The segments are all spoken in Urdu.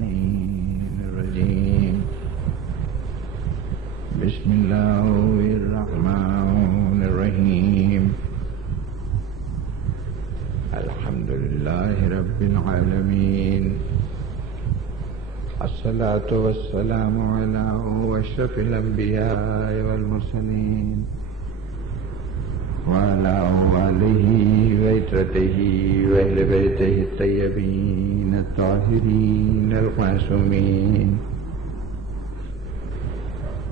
الرجيم بسم الله الرحمن الرحيم الحمد لله رب العالمين الصلاة والسلام على أشرف الأنبياء والمرسلين وعلى آله وعترته وأهل بيته الطيبين الطاهرين المعصومين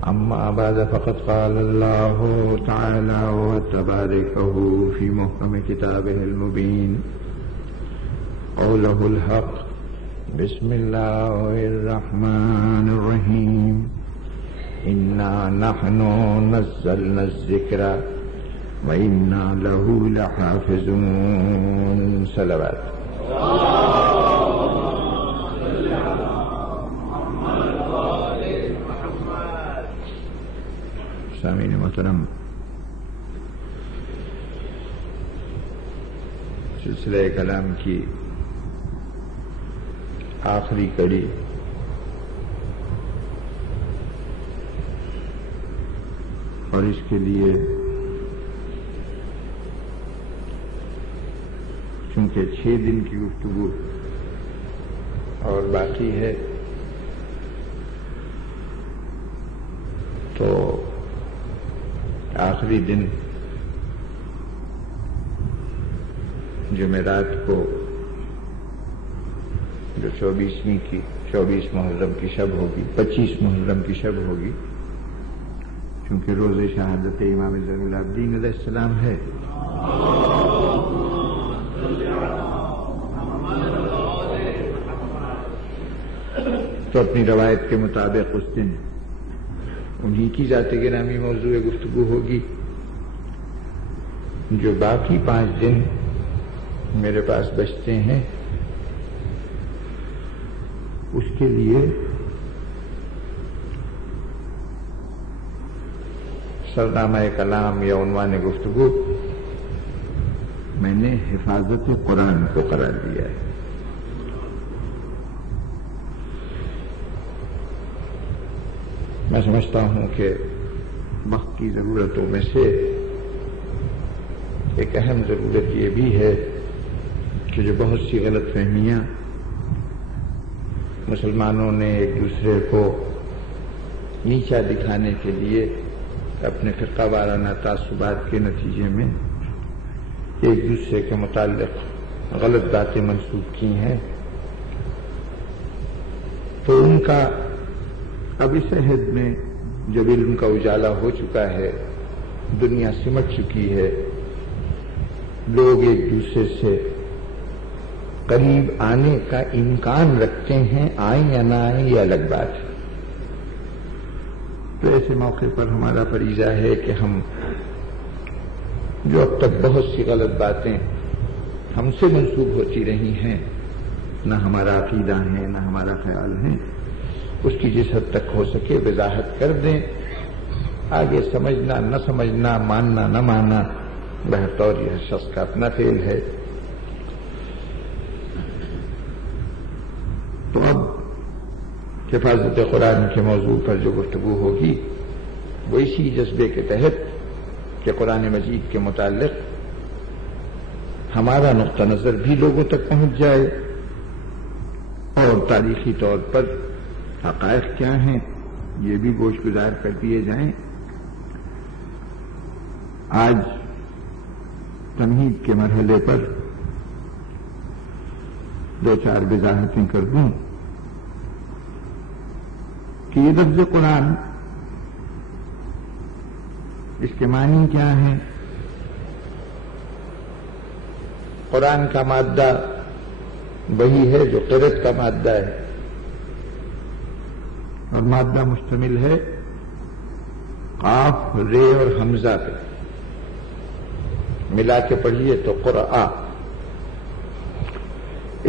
أما بعد فقد قال الله تعالى وتباركه في محكم كتابه المبين قوله الحق بسم الله الرحمن الرحيم إنا نحن نزلنا الذكر وإنا له لحافظون صلوات سامعین محترم، سلسلہ کلام کی آخری کڑی اور اس کے لیے چونکہ 6 دن کی گفتگو اور باقی ہے تو آخری دن جمعرات کو جو 24 محرم کی شب ہوگی، 25 محرم کی شب ہوگی، چونکہ روز شہادت امام زین العابدین علیہ السلام ہے، تو اپنی روایت کے مطابق اس دن انہی کی ذات گرامی موضوع گفتگو ہوگی۔ جو باقی 5 دن میرے پاس بچتے ہیں اس کے لیے سرنامہ کلام یا عنوان گفتگو میں نے حفاظت قرآن کو قرار دیا ہے۔ میں سمجھتا ہوں کہ وقت کی ضرورتوں میں سے ایک اہم ضرورت یہ بھی ہے کہ جو بہت سی غلط فہمیاں مسلمانوں نے ایک دوسرے کو نیچا دکھانے کے لیے اپنے فرقہ وارانہ تعصبات کے نتیجے میں ایک دوسرے کے متعلق غلط باتیں منسوخ کی ہیں، تو ان کا اب اس عہد میں جب علم کا اجالا ہو چکا ہے، دنیا سمٹ چکی ہے، لوگ ایک دوسرے سے قریب آنے کا امکان رکھتے ہیں، آئیں یا نہ آئیں یہ الگ بات ہے۔ تو ایسے موقع پر ہمارا فریضہ ہے کہ ہم جو اب تک بہت سی غلط باتیں ہم سے منسوب ہوتی رہی ہیں، نہ ہمارا عقیدہ ہے نہ ہمارا خیال ہے، اس کی جس حد تک ہو سکے وضاحت کر دیں۔ آگے سمجھنا نہ سمجھنا، ماننا نہ ماننا، بہرطور یہ شخص کا اپنا فعل ہے۔ تو اب حفاظت قرآن کے موضوع پر جو گفتگو ہوگی وہ اسی جذبے کے تحت کہ قرآن مجید کے متعلق ہمارا نقطہ نظر بھی لوگوں تک پہنچ جائے اور تاریخی طور پر حقائق کیا ہیں یہ بھی گوش گزار کر دیے جائیں۔ آج تمہید کے مرحلے پر 2-4 وضاحتیں کر دوں کہ یہ لفظ قرآن اس کے معنی کیا ہے۔ قرآن کا مادہ وہی ہے جو قرأت کا مادہ ہے، اور مادہ مشتمل ہے قاف، رے اور حمزہ پہ، ملا کے پڑھیے تو قرآ۔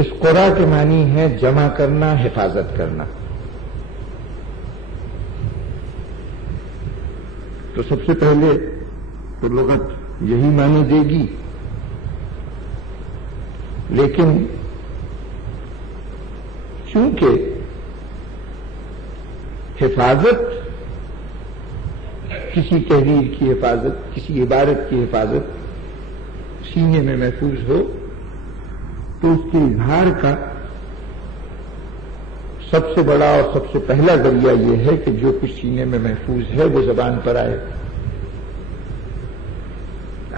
اس قرآ کے معنی ہے جمع کرنا، حفاظت کرنا۔ تو سب سے پہلے تو لغت یہی معنی دے گی، لیکن چونکہ حفاظت، کسی تحریر کی حفاظت، کسی عبارت کی حفاظت سینے میں محفوظ ہو تو اس کے اظہار کا سب سے بڑا اور سب سے پہلا ذریعہ یہ ہے کہ جو کچھ سینے میں محفوظ ہے وہ زبان پر آئے۔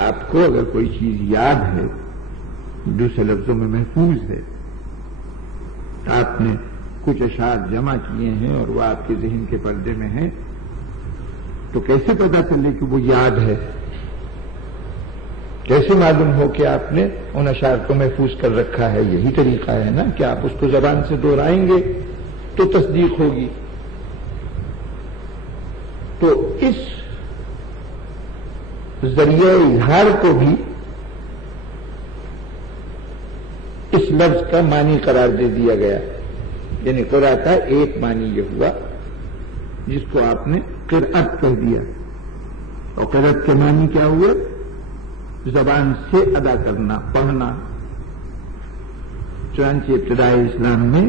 آپ کو اگر کوئی چیز یاد ہے، دوسرے لفظوں میں محفوظ ہے، آپ نے کچھ اشعار جمع کیے ہیں اور وہ آپ کے ذہن کے پردے میں ہیں، تو کیسے پتہ چلے کہ وہ یاد ہے؟ کیسے معلوم ہو کہ آپ نے ان اشعار کو محفوظ کر رکھا ہے؟ یہی طریقہ ہے نا کہ آپ اس کو زبان سے دہرائیں گے تو تصدیق ہوگی۔ تو اس ذریعہ اظہار کو بھی اس لفظ کا معنی قرار دے دیا گیا، یعنی قرأ کا ایک معنی یہ ہوا جس کو آپ نے قرأت کہہ دیا، اور قرأت کے معنی کیا ہوا؟ زبان سے ادا کرنا، پڑھنا۔ چنانچہ ابتدائی اسلام میں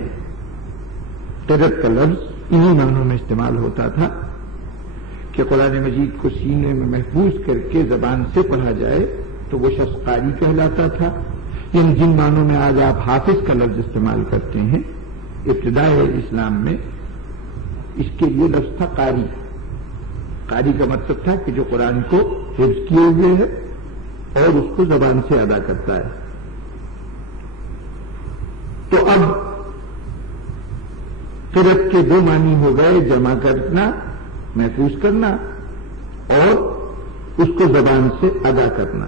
قرأت کا لفظ انہی معنوں میں استعمال ہوتا تھا کہ قرآن مجید کو سینے میں محفوظ کر کے زبان سے پڑھا جائے تو وہ شخص قاری کہلاتا تھا، یعنی جن معنوں میں آج آپ حافظ کا لفظ استعمال کرتے ہیں، ابتدائی اسلام میں اس کے لیے لفظ تھا قاری۔ قاری کا مطلب تھا کہ جو قرآن کو حفظ کیے ہوئے ہے اور اس کو زبان سے ادا کرتا ہے۔ تو اب قرأت کے دو معنی ہو گئے، جمع کرنا، محفوظ کرنا، اور اس کو زبان سے ادا کرنا۔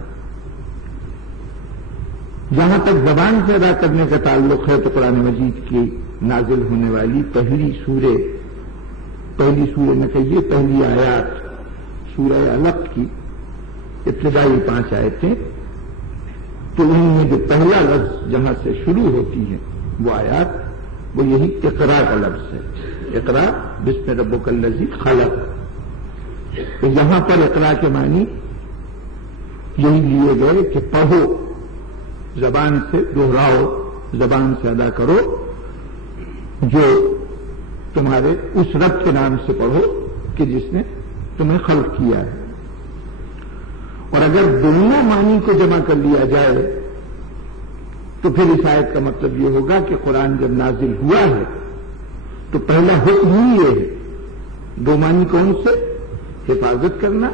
جہاں تک زبان سے ادا کرنے کا تعلق ہے تو قرآن مجید کی نازل ہونے والی پہلی سورہ نہ کہیے پہلی آیات سورہ علق کی ابتدائی 5 آیتیں، تو ان میں جو پہلا لفظ جہاں سے شروع ہوتی ہے وہ آیات، وہ یہی اقرا کا لفظ ہے۔ اقرا بسم ربک الذی خلق۔ تو یہاں پر اقرا کے معنی یہی لیے گئے کہ پڑھو، زبان سے دہراؤ، زبان سے ادا کرو، جو تمہارے اس رب کے نام سے پڑھو کہ جس نے تمہیں خلق کیا ہے۔ اور اگر دونوں معنی کو جمع کر لیا جائے تو پھر اس آیت کا مطلب یہ ہوگا کہ قرآن جب نازل ہوا ہے تو پہلا حکم ہی یہ ہے، دو معنی کون سے؟ حفاظت کرنا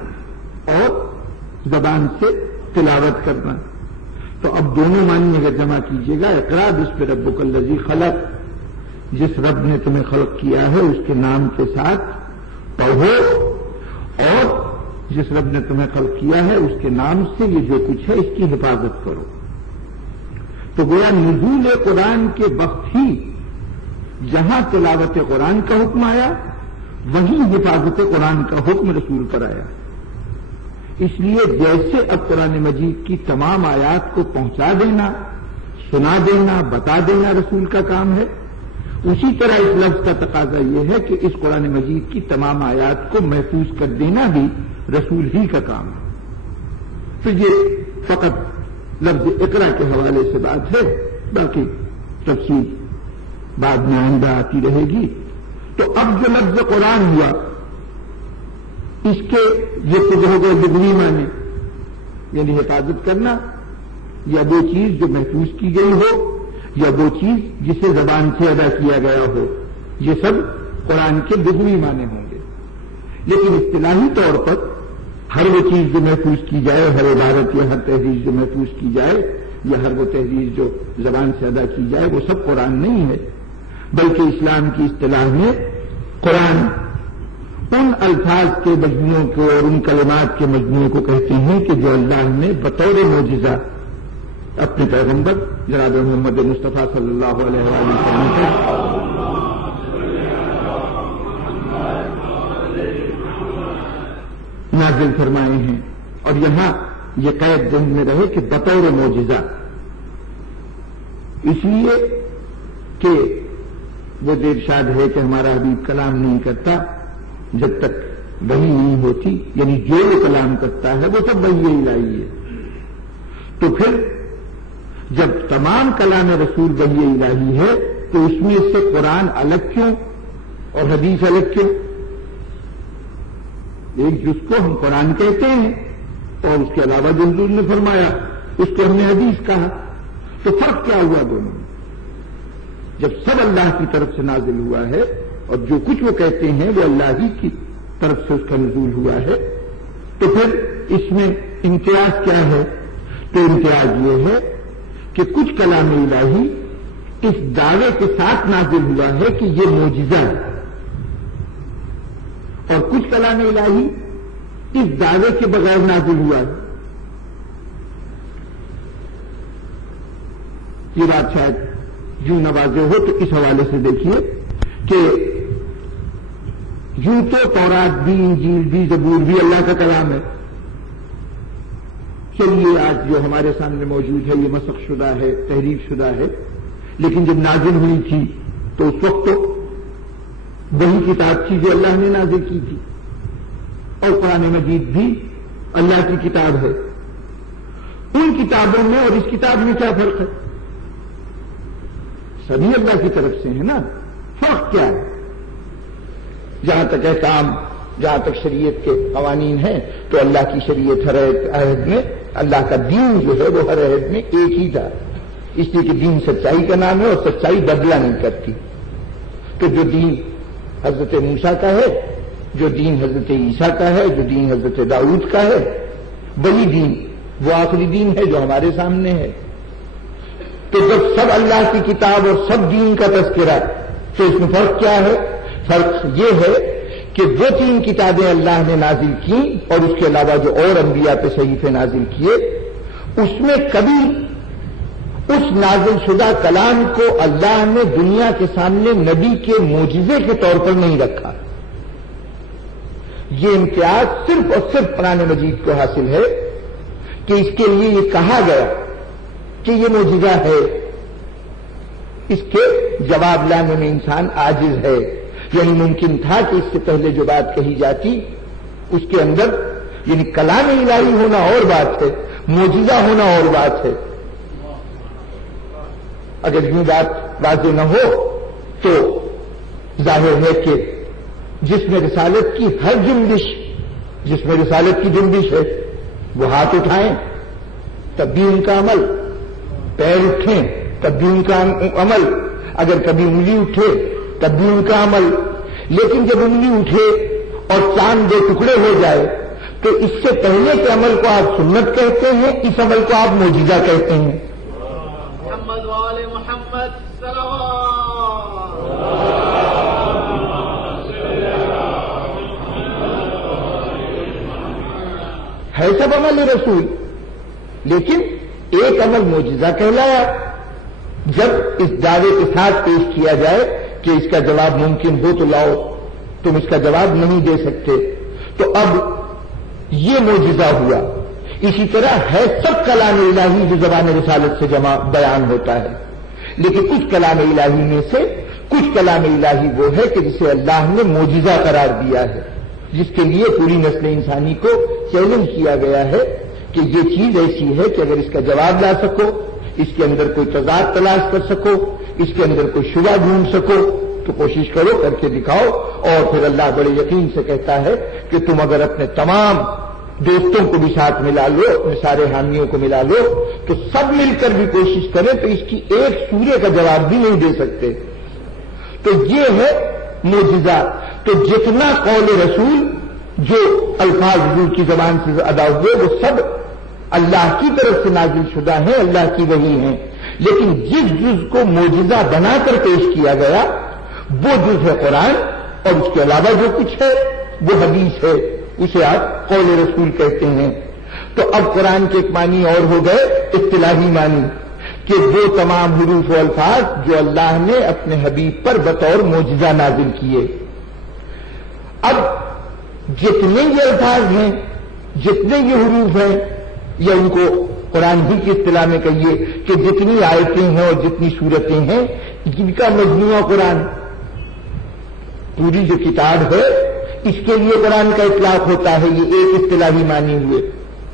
اور زبان سے تلاوت کرنا۔ تو اب دونوں معنی اگر جمع کیجیے گا، اقرا بسم ربک الذی خلق، جس رب نے تمہیں خلق کیا ہے اس کے نام کے ساتھ پڑھو، اور جس رب نے تمہیں خلق کیا ہے اس کے نام سے یہ جو کچھ ہے اس کی حفاظت کرو۔ تو گویا نزول قرآن کے وقت ہی جہاں تلاوت قرآن کا حکم آیا وہیں حفاظت قرآن کا حکم رسول پر آیا۔ اس لیے جیسے اب قرآن مجید کی تمام آیات کو پہنچا دینا، سنا دینا، بتا دینا رسول کا کام ہے، اسی طرح اس لفظ کا تقاضا یہ ہے کہ اس قرآن مجید کی تمام آیات کو محفوظ کر دینا بھی رسول ہی کا کام ہے۔ تو یہ فقط لفظ اقرا کے حوالے سے بات ہے، باقی تفصیل بعد میں آئندہ آتی رہے گی۔ تو اب جو لفظ قرآن ہوا اس کے یہ کچھ ہو گئے لغوی معنی، یعنی حفاظت کرنا، یا وہ چیز جو محفوظ کی گئی ہو، یا وہ چیز جسے زبان سے ادا کیا گیا ہو، یہ سب قرآن کے لغوی معنی ہوں گے۔ لیکن اصطلاحی طور پر ہر وہ چیز جو محفوظ کی جائے، ہر عبارت یا ہر تحریر جو محفوظ کی جائے، یا ہر وہ تحریر جو زبان سے ادا کی جائے، وہ سب قرآن نہیں ہے، بلکہ اسلام کی اصطلاح میں قرآن ان الفاظ کے مجموعوں کو اور ان کلمات کے مجموعوں کو کہتے ہیں کہ جو اللہ نے بطور معجزہ اپنے پیغمبر جناب محمد مصطفیٰ صلی اللہ علیہ وسلم کو نازل فرمائے ہیں۔ اور یہاں یہ قید ذہن میں رہے کہ بطور معجزہ، اس لیے کہ وہ جو ارشاد ہے کہ ہمارا حبیب کلام نہیں کرتا جب تک وحی نہیں ہوتی، یعنی جو وہ کلام کرتا ہے وہ سب وحی الہی ہے۔ تو پھر جب تمام کلام رسول وحی الہی ہے تو اس میں سے قرآن الگ کیوں؟ اور حدیث الگ کیوں؟ ایک جس کو ہم قرآن کہتے ہیں اور اس کے علاوہ جو حضور نے فرمایا اس کو ہم نے حدیث کہا، تو فرق کیا ہوا دونوں میں؟ جب سب اللہ کی طرف سے نازل ہوا ہے اور جو کچھ وہ کہتے ہیں وہ اللہ ہی کی طرف سے اس کا نزول ہوا ہے، تو پھر اس میں امتیاز کیا ہے؟ تو امتیاز یہ ہے کہ کچھ کلام الہی اس دعوے کے ساتھ نازل ہوا ہے کہ یہ معجزہ ہے، اور کچھ کلام الہی اس دعوے کے بغیر نازل ہوا ہے۔ یہ بات شاید یوں نوازے ہو تو اس حوالے سے دیکھیے کہ یوں تو تورات بھی، انجیل بھی، زبور بھی اللہ کا کلام ہے، چلیے آج جو ہمارے سامنے موجود ہے یہ مسخ شدہ ہے، تحریف شدہ ہے، لیکن جب نازل ہوئی تھی تو اس وقت تو وہی کتاب تھی جو اللہ نے نازل کی تھی، اور قرآن مجید بھی اللہ کی کتاب ہے۔ ان کتابوں میں اور اس کتاب میں کیا فرق ہے؟ سبھی اللہ کی طرف سے ہے نا، فرق کیا ہے؟ جہاں تک احکام، جہاں تک شریعت کے قوانین ہیں تو اللہ کی شریعت ہر عہد میں، اللہ کا دین جو ہے وہ ہر عہد میں ایک ہی تھا، اس لیے کہ دین سچائی کا نام ہے اور سچائی بدلہ نہیں کرتی۔ تو جو دین حضرت موسیٰ کا ہے، جو دین حضرت عیسیٰ کا ہے، جو دین حضرت داؤد کا ہے، وہی دین وہ آخری دین ہے جو ہمارے سامنے ہے۔ تو جب سب اللہ کی کتاب اور سب دین کا تذکرہ، تو اس میں فرق کیا ہے؟ فرق یہ ہے کہ وہ 3 کتابیں اللہ نے نازل کی اور اس کے علاوہ جو اور انبیاء پہ صحیفے نازل کیے، اس میں کبھی اس نازل شدہ کلام کو اللہ نے دنیا کے سامنے نبی کے معجزے کے طور پر نہیں رکھا۔ یہ امتیاز صرف اور صرف قرآن مجید کو حاصل ہے کہ اس کے لیے یہ کہا گیا کہ یہ معجزہ ہے، اس کے جواب لانے میں انسان عاجز ہے۔ یعنی ممکن تھا کہ اس سے پہلے جو بات کہی جاتی اس کے اندر، یعنی کلام الہی ہونا اور بات ہے، معجزہ ہونا اور بات ہے۔ اگر یہ بات واضح نہ ہو تو ظاہر ہے کہ جس میں رسالت کی ہر جنبش، جس میں رسالت کی جنبش ہے، وہ ہاتھ اٹھائیں تب بھی ان کا عمل، پیر اٹھیں تب بھی ان کا عمل، اگر کبھی انگلی اٹھے تب بھی ان کا عمل، لیکن جب انگلی اٹھے اور چاند 2 ٹکڑے ہو جائے تو اس سے پہلے کے عمل کو آپ سنت کہتے ہیں، اس عمل کو آپ معجزہ کہتے ہیں۔ محمد وآل محمد صلوات۔ ہے سب عمل رسول، لیکن ایک عمل معجزہ کہلایا جب اس دعوے کے ساتھ پیش کیا جائے کہ اس کا جواب ممکن ہو تو لاؤ، تم اس کا جواب نہیں دے سکتے، تو اب یہ معجزہ ہوا۔ اسی طرح ہے سب کلام الہی جو زبان رسالت سے جمع بیان ہوتا ہے، لیکن کچھ کلام الہی میں سے کچھ کلام الہی وہ ہے کہ جسے اللہ نے معجزہ قرار دیا ہے، جس کے لیے پوری نسل انسانی کو چیلنج کیا گیا ہے کہ یہ چیز ایسی ہے کہ اگر اس کا جواب لا سکو، اس کے اندر کوئی تضاد تلاش کر سکو، اس کے اندر کوئی شبہ ڈھونڈ سکو تو کوشش کرو، کر کے دکھاؤ۔ اور پھر اللہ بڑے یقین سے کہتا ہے کہ تم اگر اپنے تمام دوستوں کو بھی ساتھ ملا لو، اپنے سارے حامیوں کو ملا لو، تو سب مل کر بھی کوشش کریں تو اس کی ایک سورے کا جواب بھی نہیں دے سکتے۔ تو یہ ہے معجزہ۔ تو جتنا قول رسول جو الفاظ حضور کی زبان سے ادا ہوئے وہ سب اللہ کی طرف سے نازل شدہ ہیں، اللہ کی وحی ہیں، لیکن جس جز کو معجزہ بنا کر پیش کیا گیا وہ جز ہے قرآن، اور اس کے علاوہ جو کچھ ہے وہ حدیث ہے، اسے آپ قول رسول کہتے ہیں۔ تو اب قرآن کے ایک معنی اور ہو گئے اصطلاحی معنی کہ وہ تمام حروف و الفاظ جو اللہ نے اپنے حبیب پر بطور معجزہ نازل کیے۔ اب جتنے یہ الفاظ ہیں، جتنے یہ حروف ہیں، یا ان کو قرآن ہی کی اصطلاح میں کہیے کہ جتنی آیتیں ہیں اور جتنی صورتیں ہیں، جن کا مجموعہ قرآن، پوری جو کتاب ہے اس کے لیے قرآن کا اطلاق ہوتا ہے، یہ ایک اصطلاحی معنی ہوئے۔